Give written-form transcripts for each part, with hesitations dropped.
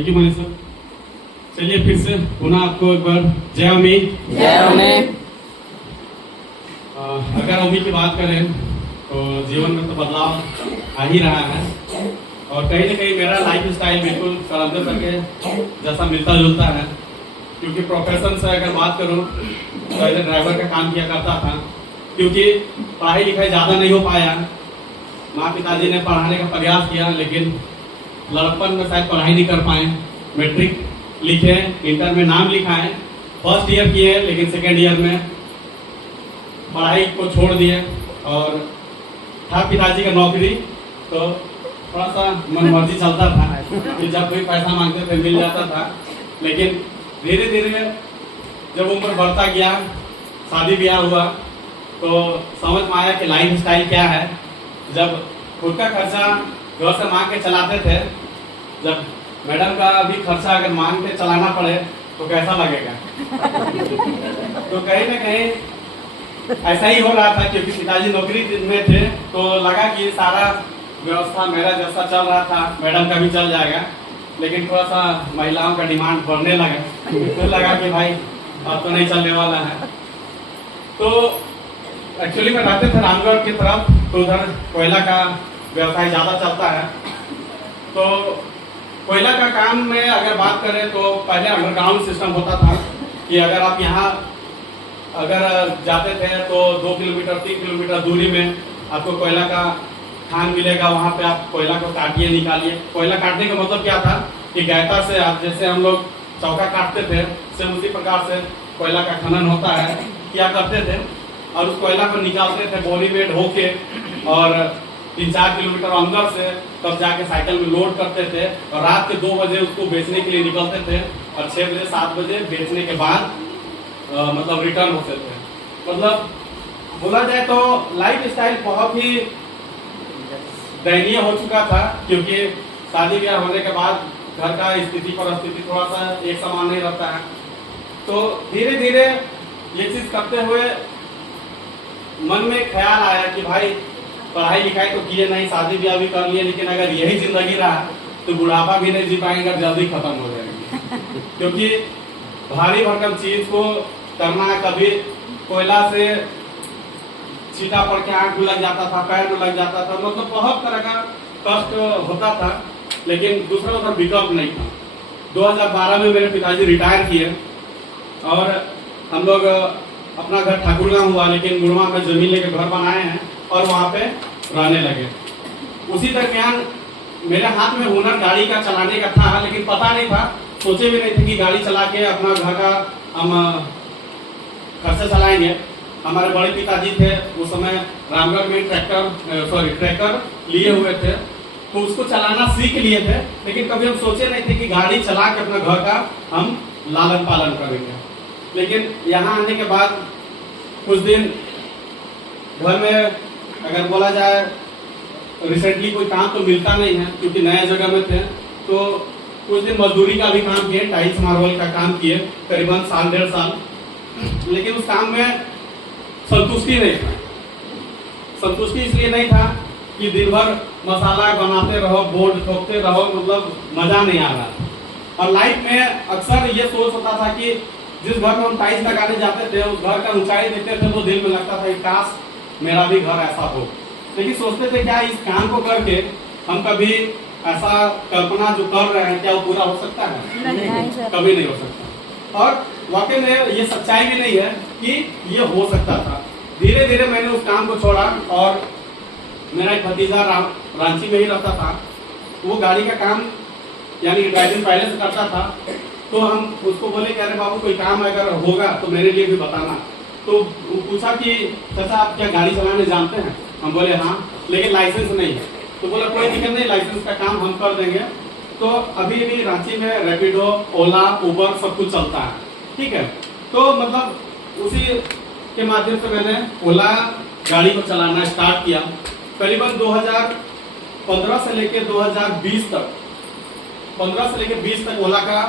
Thank you Manish sir. चलिए फिर से पुनः आपको एक बार जय अमित। जय अमित। अगर अमित की बात करें तो जीवन में तो बदलाव आ ही रहा है और कहीं ना कहीं मेरा लाइफ स्टाइल बिल्कुल सरंदर सर के जैसा मिलता जुलता है, क्योंकि प्रोफेशन से अगर बात करूं तो एज ड्राइवर का काम किया करता था। क्योंकि पढ़ाई लिखाई ज़्यादा नहीं हो पाया, माँ पिताजी ने पढ़ाने का प्रयास किया लेकिन लड़कपन में शायद पढ़ाई नहीं कर पाए। मैट्रिक लिखे, इंटर में नाम लिखा है, फर्स्ट ईयर किए लेकिन सेकेंड ईयर में पढ़ाई को छोड़ दिए और था पिताजी का नौकरी, तो थोड़ा सा मनमर्जी चलता था कि जब कोई पैसा मांगते थे मिल जाता था। लेकिन धीरे धीरे जब उम्र बढ़ता गया, शादी ब्याह हुआ, तो समझ में आया कि लाइफ स्टाइल क्या है। जब खुद का खर्चा घर से मांग के चलाते थे, जब मैडम का भी खर्चा अगर मांग के चलाना पड़े तो कैसा लगेगा। तो कहीं ना कहीं ऐसा ही हो रहा था, क्योंकि पिताजी नौकरी में थे तो लगा कि सारा व्यवस्था मेरा जैसा चल रहा था मैडम का भी चल जाएगा। लेकिन थोड़ा सा महिलाओं का डिमांड बढ़ने लगा, फिर लगा कि भाई अब तो नहीं चलने वाला है। तो एक्चुअली में रहते थे रामगढ़ की तरफ, तो उधर कोयला का व्यवसाय ज़्यादा चलता है। तो कोयला का काम में अगर बात करें तो पहले अंडरग्राउंड सिस्टम होता था कि अगर आप यहाँ अगर जाते थे तो 2 किलोमीटर 3 किलोमीटर दूरी में आपको कोयला का खान मिलेगा, वहाँ पे आप कोयला को काटिए निकालिए। कोयला काटने का मतलब क्या था कि गैता से आप जैसे हम लोग चौका काटते थे, सेम उसी प्रकार से कोयला का खनन होता है, क्या करते थे और उस कोयला को निकालते थे बोरी में ढो के, और 3-4 किलोमीटर अंदर से तब जाके साइकिल में लोड करते थे और रात के 2 बजे उसको बेचने के लिए निकलते थे और 6 बजे 7 बजे बेचने के बाद मतलब रिटर्न होते थे। मतलब बोला जाए तो लाइफ स्टाइल बहुत ही दयनीय हो चुका था, क्योंकि शादी ब्याह होने के बाद घर का स्थिति परिस्थिति थोड़ा सा एक समान नहीं रहता है। तो धीरे धीरे ये चीज करते हुए मन में ख्याल आया कि भाई पढ़ाई लिखाई तो किए नहीं, शादी ब्याह भी कर लिए, लेकिन अगर यही जिंदगी रहा तो बुढ़ापा भी नहीं जी पाएंगे, जल्दी खत्म हो जाएगी। क्योंकि भारी भरकम चीज को करना, कभी कोयला से छीटा पड़ के आंख में लग जाता था, पैर में लग जाता था, मतलब बहुत तरह का कष्ट होता था, लेकिन दूसरा उधर विकल्प नहीं था। 2012 में मेरे पिताजी रिटायर किए और हम लोग अपना घर ठाकुरगांव हुआ, लेकिन गुड़वा में जमीन लेके घर बनाए हैं और वहाँ पे रहने लगे। उसी दरमियान मेरे हाथ में हुनर गाड़ी का चलाने का था, लेकिन पता नहीं था, सोचे भी नहीं थे कि गाड़ी चला के अपना घर का हम खर्चा चलाएंगे। हमारे बड़े पिताजी थे उस समय रामगढ़ में ट्रैक्टर लिए हुए थे, तो उसको चलाना सीख लिए थे, लेकिन कभी हम सोचे नहीं थे कि गाड़ी चला के अपना घर का हम लालन पालन करेंगे। लेकिन यहाँ आने के बाद कुछ दिन घर में अगर बोला जाए रिसेंटली कोई काम तो मिलता नहीं है, क्योंकि नया जगह में थे, तो कुछ दिन मजदूरी का भी काम किए, टाइल्स मार्बल का काम किए करीबन 1.5 साल। लेकिन उस काम में संतुष्टि नहीं था। संतुष्टि इसलिए नहीं था कि दिन भर मसाला बनाते रहो, बोर्ड ठोकते रहो, मतलब मजा नहीं आ रहा। और लाइफ में अक्सर ये सोच होता था कि जिस घर में हम टाइल्स लगाने जाते थे उस घर का ऊंचाई देखते थे तो दिल में लगता था कि काश मेरा भी घर ऐसा हो। लेकिन सोचते थे क्या इस काम को करके हम कभी ऐसा कल्पना जो कर रहे हैं क्या वो पूरा हो सकता है? नहीं, कभी नहीं हो सकता। और वाकई में ये सच्चाई भी नहीं है कि ये हो सकता था। धीरे धीरे मैंने उस काम को छोड़ा और मेरा एक भतीजा रांची में ही रहता था, वो गाड़ी का काम यानी ड्राइविंग पहले से करता था। तो हम उसको बोले कि अरे बाबू कोई काम अगर होगा तो मेरे लिए भी बताना। तो वो पूछा कि चाचा आप क्या गाड़ी चलाने जानते हैं? हम बोले हाँ, लेकिन लाइसेंस नहीं है। तो बोला कोई दिक्कत नहीं, लाइसेंस का काम हम कर देंगे। तो अभी भी रांची में रैपिडो, ओला, उबर सब कुछ चलता है, ठीक है। तो मतलब उसी के माध्यम से मैंने ओला गाड़ी को चलाना स्टार्ट किया। करीबन 2015 से लेकर 2020 तक, 15 से लेकर 20 तक ओला का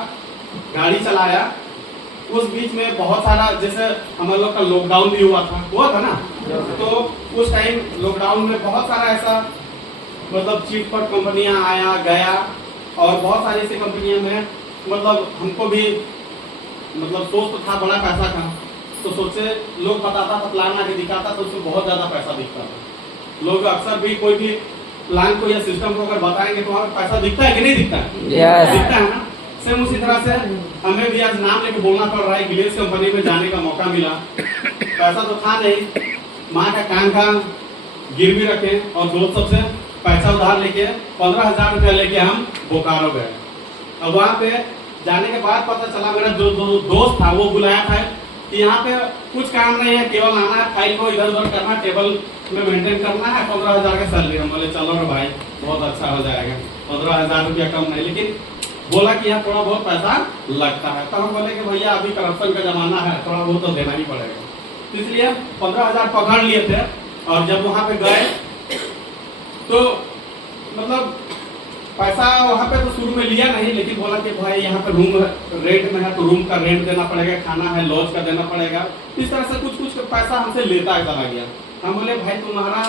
गाड़ी चलाया। उस बीच में बहुत सारा, जैसे हम लोग का लॉकडाउन भी हुआ था ना, तो उस टाइम लॉकडाउन में बहुत सारा ऐसा मतलब चिटफंड कंपनियां आया गया, और बहुत सारी ऐसी कंपनियों में मतलब हमको भी मतलब सोच तो था बड़ा पैसा का, तो सोचे लोग बताता था प्लान आके दिखाता तो उसमें बहुत ज़्यादा पैसा दिखता था। लोग अक्सर भी कोई भी प्लान को या सिस्टम को अगर बताएंगे तो वहाँ पैसा दिखता है कि नहीं दिखता है? दिखता है ना। सेम उसी तरह से हमें भी आज नाम लेके बोलना पड़ रहा है। गिलेस कंपनी में जाने का मौका मिला, पैसा तो था नहीं, माँ का काम का गिरवी रखे और दोस्त सबसे पैसा उधार लेके 15,000 रुपया लेके हम बोकारो गए। अब वहाँ पे जाने के बाद पता चला मेरा जो दोस्त था वो बुलाया था कि यहाँ पे कुछ काम नहीं है, केवल आना है, फाइल को इधर उधर करना, टेबल में मेंटेन करना है, 15,000 का सैलरी। हम बोले चलो रे भाई बहुत अच्छा हो जाएगा, 15,000 रुपया कम नहीं, लेकिन बोला कि यहाँ थोड़ा बहुत पैसा लगता है। तो हम बोले कि भैया अभी करप्शन का जमाना है, थोड़ा बहुत तो देना ही पड़ेगा। इसलिए 15,000 पकड़ लिए थे। और जब वहाँ पे गए तो मतलब पैसा वहाँ पे तो शुरू में लिया नहीं, लेकिन बोला कि भाई यहाँ पे रूम रेंट में है तो रूम का रेंट देना पड़ेगा, खाना है लॉज का देना पड़ेगा। इस तरह से कुछ कुछ पैसा हमसे लेता है चला गया। हम बोले भाई तुम्हारा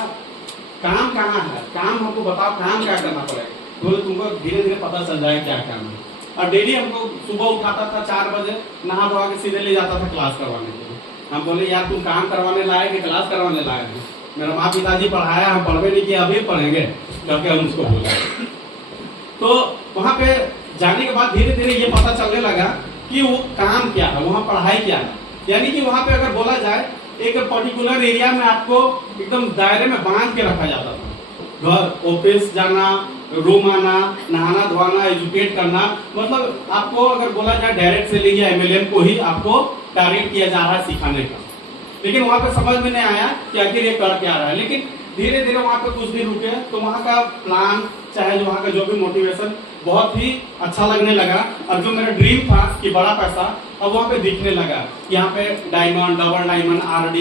काम कहाँ है, काम हमको बताओ, काम क्या करना पड़ेगा। बोले तुमको धीरे धीरे पता चल जाएगा क्या काम है। और डेली हमको सुबह उठाता था 4 बजे, नहा धोवा के सीधे ले जाता था क्लास करवाने के लिए। हम बोले यार तुम काम करवाने लाए कि क्लास करवाने लाए हैं? मेरा माँ पिताजी पढ़ाया, हम पढ़वे नहीं किए, अभी पढ़ेंगे करके हम उसको बोला। तो वहाँ पे जाने के बाद धीरे धीरे ये पता चलने लगा कि वो काम क्या है, वहाँ पढ़ाई क्या है। यानी कि वहाँ पे अगर बोला जाए एक पर्टिकुलर एरिया में आपको एकदम दायरे में बांध के रखा जाता था। घर ऑफिस जाना, रूम आना, नहाना धोना, एजुकेट करना, मतलब आपको अगर बोला जाए डायरेक्ट सेलिंग या MLM को ही आपको टारगेट किया जा रहा है सिखाने का। लेकिन वहाँ पे समझ में नहीं आया कि आखिर ये कर क्या रहा है। लेकिन धीरे धीरे वहाँ पे कुछ दिन रुके तो वहाँ का प्लान चाहे जो वहाँ का जो भी मोटिवेशन बहुत ही अच्छा लगने लगा। और जो मेरा ड्रीम था कि बड़ा पैसा, अब वहाँ पे दिखने लगा। यहाँ पे diamond, double diamond, RD,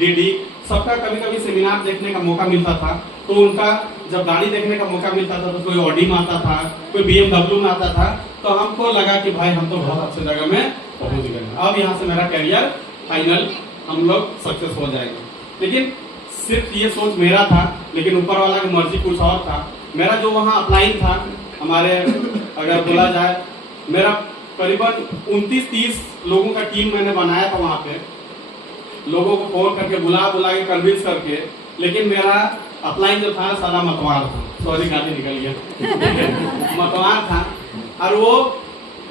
DD सबका कभी कभी सेमिनार देखने का मौका मिलता था। तो उनका जब गाड़ी देखने का मौका मिलता था तो कोई ऑडी में आता था, कोई BMW में आता था। तो हमको लगा कि भाई हम तो बहुत अच्छे जगह में पहुंच गए, अब यहाँ से मेरा करियर फाइनल हम लोग सक्सेस हो जाएगा। लेकिन सिर्फ ये सोच मेरा था, लेकिन ऊपर वाला की मर्जी कुछ और था। मेरा जो वहाँ अपलाइन था, हमारे अगर बोला जाए मेरा करीबन 29-30 लोगों का टीम मैंने बनाया था वहाँ पे, लोगों को फोन करके बुला के कन्विंस करके। लेकिन मेरा अपलाइन जो था सारा मतवार था, सॉरी गाली निकल गया मतवार था। और वो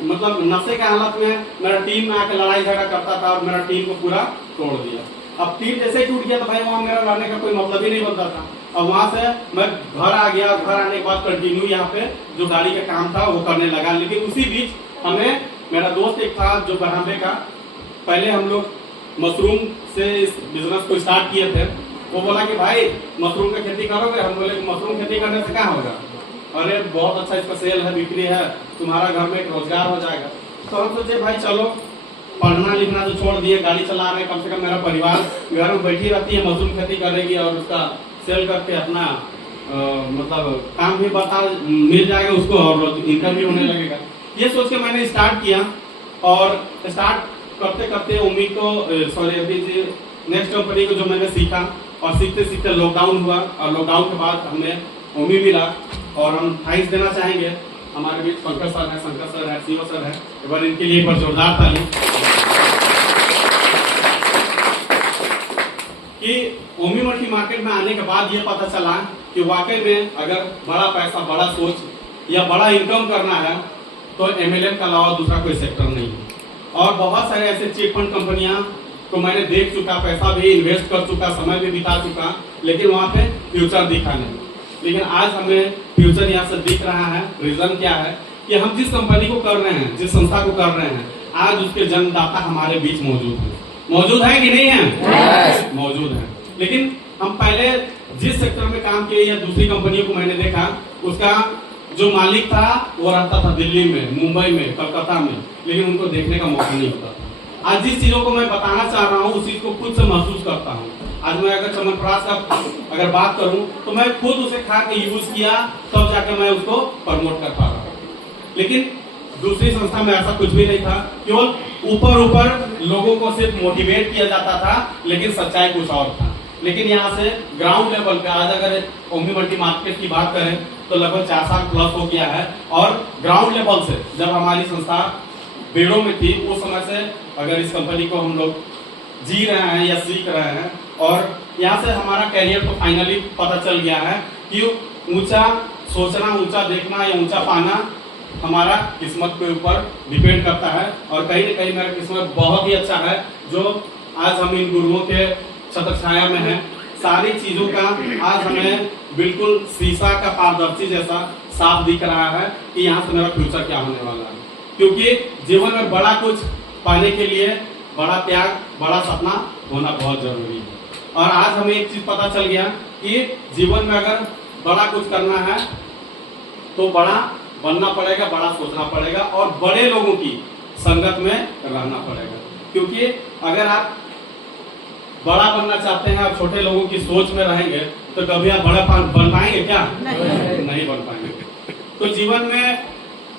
मतलब नशे के हालत में मेरा टीम में आके लड़ाई झगड़ा करता था और मेरा टीम को पूरा तोड़ दिया। अब टीम जैसे ही टूट गया तो भाई वहाँ मेरा रहने का कोई मतलब ही नहीं बनता था। और वहाँ से मैं घर आ गया, घर आने के बाद कंटिन्यू यहाँ पे जो गाड़ी का काम था वो करने लगा। लेकिन उसी बीच हमें मेरा दोस्त एक था जो बरामदे का, पहले हम लोग मशरूम से इस बिजनेस को स्टार्ट किए थे। वो बोला कि भाई मशरूम की खेती करोगे? हम बोले मशरूम खेती करने से क्या होगा, अरे बहुत अच्छा इसका सेल है, बिक्री है, तुम्हारा घर में एक रोजगार हो जाएगा। तो हम सोचे भाई चलो पढ़ना लिखना तो छोड़ दिए, गाड़ी चला रहे, कम से कम मेरा परिवार घर में बैठी रहती है, मशरूम खेती करेगी और उसका सेल करके अपना मतलब काम भी बता मिल जाएगा उसको और इनकम भी होने लगेगा। ये सोच के मैंने स्टार्ट किया। और स्टार्ट करते करते ओमी को अभी नेक्स्ट कंपनी को जो मैंने सीखा, और सीखते सीखते लॉकडाउन हुआ। और लॉकडाउन के बाद हमें ओमी मिला। और हम थैंक्स देना चाहेंगे हमारे बीच शंकर सर है, CEO सर है, एक बार इनके लिए एक बार जोरदार ताली। कि ओमी मल्टी मार्केट में आने के बाद ये पता चला कि वाकई में अगर बड़ा पैसा, बड़ा सोच या बड़ा इनकम करना है तो MLM का अलावा दूसरा कोई सेक्टर नहीं है। और बहुत सारे ऐसे चिट फंड कंपनियां तो मैंने देख चुका, पैसा भी इन्वेस्ट कर चुका, समय भी बिता चुका, लेकिन वहाँ पे फ्यूचर दिखा नहीं। लेकिन आज हमें फ्यूचर यहाँ से दिख रहा है। रीजन क्या है कि हम जिस कंपनी को कर रहे हैं, जिस संस्था को कर रहे हैं, आज उसके जन्मदाता हमारे बीच मौजूद है कि नहीं है? मौजूद है। लेकिन हम पहले जिस सेक्टर में काम किए या दूसरी कंपनियों को मैंने देखा, उसका जो मालिक था वो रहता था दिल्ली में, मुंबई में, कलकत्ता में, लेकिन उनको देखने का मौका नहीं होता था। आज जिस चीजों को मैं बताना चाह रहा हूँ उस चीज को खुद से महसूस करता हूँ। आज मैं अगर च्यवनप्राश का अगर बात करूं तो मैं खुद उसे खा के यूज किया, तब जाकर मैं उसको प्रमोट कर पा रहा हूं। लेकिन दूसरी संस्था में ऐसा कुछ भी नहीं था, केवल ऊपर लोगों को सिर्फ मोटिवेट किया जाता था, लेकिन सच्चाई कुछ और था। लेकिन यहाँ से ग्राउंड लेवल पे आज अगर ओमनी मल्टी मार्केट की बात करें तो लगभग 4 साल प्लस हो गया है। और ग्राउंड लेवल से जब हमारी संस्था बेड़ों में थी उस समय से अगर इस कंपनी को हम लोग जी रहे हैं या सीख रहे हैं, और यहाँ से हमारा कैरियर तो फाइनली पता चल गया है कि ऊंचा सोचना, ऊंचा देखना या ऊंचा पाना हमारा किस्मत के ऊपर डिपेंड करता है। और कहीं ना कहीं मेरा किस्मत बहुत ही अच्छा है जो आज हम इन गुरुओं के छत्र छाया में हैं। सारी चीजों का आज हमें बिल्कुल शीशा का पारदर्शी जैसा साफ दिख रहा है कि यहाँ से मेरा फ्यूचर क्या होने वाला है। क्योंकि जीवन में बड़ा कुछ पाने के लिए बड़ा त्याग, बड़ा सपना होना बहुत जरूरी है। और आज हमें एक चीज पता चल गया कि जीवन में अगर बड़ा कुछ करना है तो बड़ा बनना पड़ेगा, बड़ा सोचना पड़ेगा और बड़े लोगों की संगत में रहना पड़ेगा। क्योंकि अगर आप बड़ा बनना चाहते हैं और छोटे लोगों की सोच में रहेंगे तो कभी आप बड़ा बन पाएंगे क्या? नहीं बन पाएंगे। तो जीवन में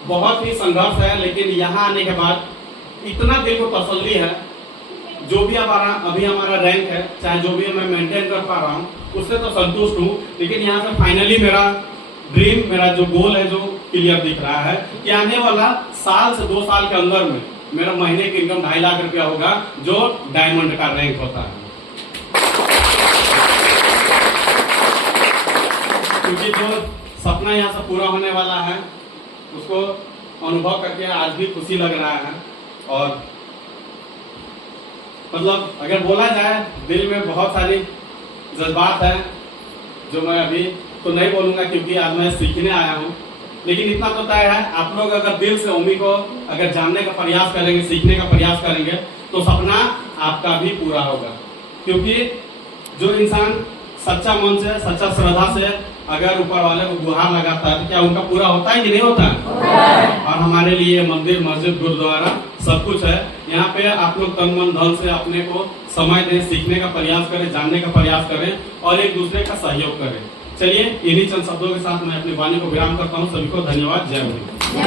बहुत ही संघर्ष है, लेकिन यहाँ आने के बाद इतना दिल को तसल्ली है, जो भी अभी हमारा रैंक है, चाहे जो भी मैं मेंटेन कर पा रहा हूँ उससे तो संतुष्ट हूँ। लेकिन यहाँ से फाइनली मेरा ड्रीम, मेरा जो गोल है जो क्लियर दिख रहा है कि आने वाला साल से 2 साल के अंदर में मेरा महीने की इनकम 2.5 लाख रुपया होगा, जो डायमंड का रैंक होता है। क्योंकि जो सपना यहाँ से पूरा होने वाला है उसको अनुभव करके आज भी खुशी लग रहा है। और मतलब अगर बोला जाए दिल में बहुत सारी जज्बात है जो मैं अभी तो नहीं बोलूंगा क्योंकि आज मैं सीखने आया हूँ। लेकिन इतना तो तय है, आप लोग अगर दिल से ओमी को अगर जानने का प्रयास करेंगे, सीखने का प्रयास करेंगे तो सपना आपका भी पूरा होगा। क्योंकि जो इंसान सच्चा मन से, सच्चा श्रद्धा से अगर ऊपर वाले को गुहार लगाता है तो क्या उनका पूरा होता है कि नहीं होता है? और हमारे लिए मंदिर, मस्जिद, गुरुद्वारा सब कुछ है। यहाँ पे आप लोग तन मन धन से अपने को समय दें, सीखने का प्रयास करें, जानने का प्रयास करें और एक दूसरे का सहयोग करें। चलिए इन्हीं चंद शब्दों के साथ मैं अपनी वाणी को विराम करता हूँ। सभी को धन्यवाद। जय हिंद।